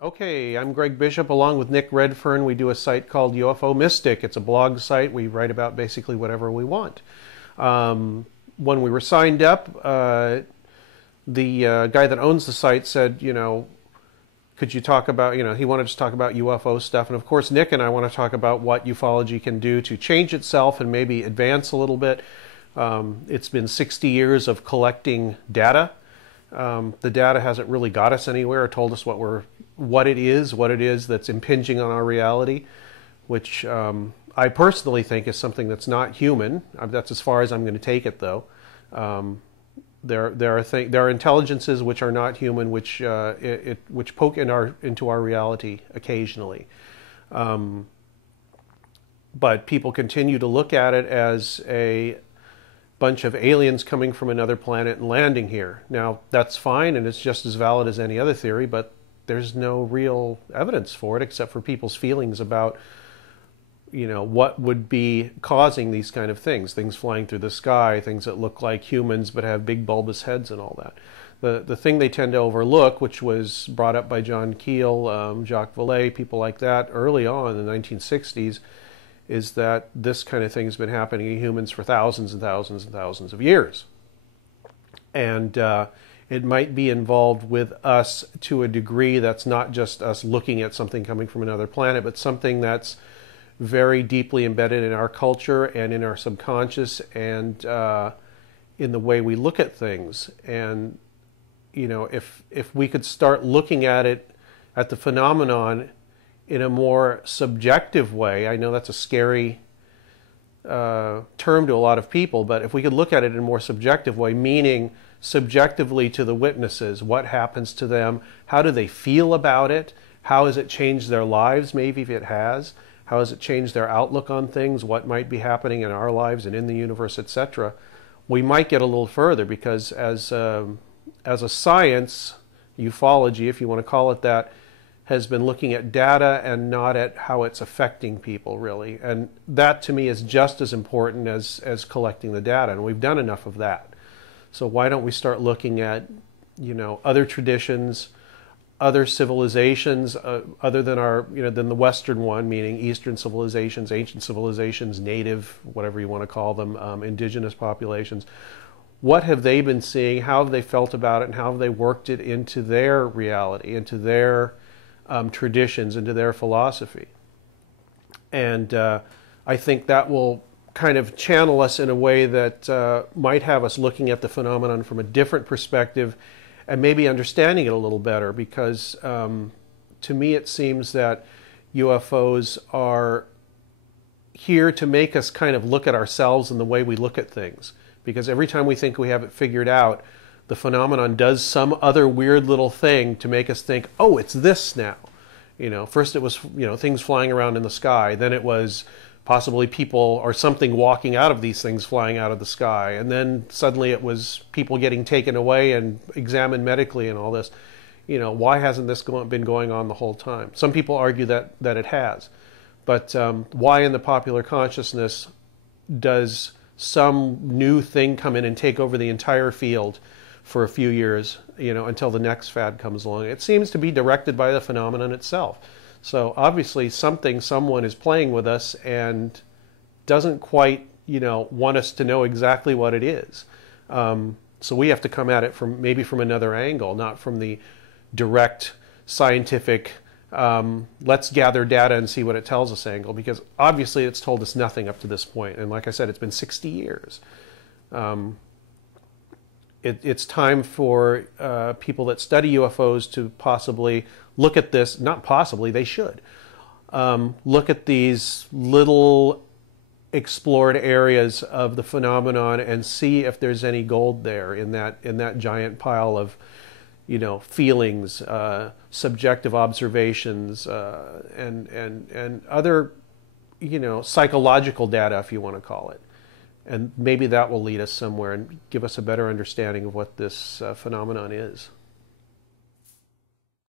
Okay, I'm Greg Bishop along with Nick Redfern. We do a site called UFO Mystic. It's a blog site. We write about basically whatever we want. When we were signed up, the guy that owns the site said, could you talk about, he wanted to talk about UFO stuff. And of course, Nick and I want to talk about what ufology can do to change itself and maybe advance a little bit. It's been 60 years of collecting data. The data hasn't really got us anywhere or told us what it is that's impinging on our reality, which I personally think is something that's not human. That's as far as I'm going to take it, though. There are intelligences which are not human, which poke into our reality occasionally. But people continue to look at it as a bunch of aliens coming from another planet and landing here. Now, that's fine, and it's just as valid as any other theory, but there's no real evidence for it except for people's feelings about, what would be causing these kind of things. Things flying through the sky, things that look like humans but have big bulbous heads and all that. The thing they tend to overlook, which was brought up by John Keel, Jacques Vallée, people like that early on in the 1960s, is that this kind of thing has been happening to humans for thousands and thousands and thousands of years. And it might be involved with us to a degree that's not just us looking at something coming from another planet, but something that's very deeply embedded in our culture and in our subconscious and in the way we look at things. And, if we could start looking at the phenomenon in a more subjective way. I know that's a scary term to a lot of people, but if we could look at it in a more subjective way, meaning subjectively to the witnesses, what happens to them, how do they feel about it, how has it changed their lives, maybe if it has, how has it changed their outlook on things, what might be happening in our lives and in the universe, etc., we might get a little further, because as a science, ufology, if you want to call it that, has been looking at data and not at how it's affecting people, really. And that, to me, is just as important as collecting the data, and we've done enough of that. So why don't we start looking at, other traditions, other civilizations, other than than the Western one, meaning Eastern civilizations, ancient civilizations, native, whatever you want to call them, indigenous populations. What have they been seeing? How have they felt about it? And how have they worked it into their reality, into their traditions, into their philosophy? And I think that will kind of channel us in a way that might have us looking at the phenomenon from a different perspective and maybe understanding it a little better, because to me it seems that UFOs are here to make us kind of look at ourselves and the way we look at things, because every time we think we have it figured out, the phenomenon does some other weird little thing to make us think, oh, it's this now. First it was, things flying around in the sky. Then it was possibly people or something walking out of these things flying out of the sky. And then suddenly it was people getting taken away and examined medically and all this. Why hasn't this been going on the whole time? Some people argue that it has. But why in the popular consciousness does some new thing come in and take over the entire field for a few years, until the next fad comes along? It seems to be directed by the phenomenon itself. So obviously someone is playing with us and doesn't quite, want us to know exactly what it is. So we have to come at it maybe from another angle, not from the direct scientific, let's gather data and see what it tells us angle, because obviously it's told us nothing up to this point. And like I said, it's been 60 years. It's time for people that study UFOs to possibly look at this, not possibly, they should. Look at these little explored areas of the phenomenon and see if there's any gold there in that giant pile of, feelings, subjective observations, and other, psychological data, if you want to call it. And maybe that will lead us somewhere and give us a better understanding of what this phenomenon is.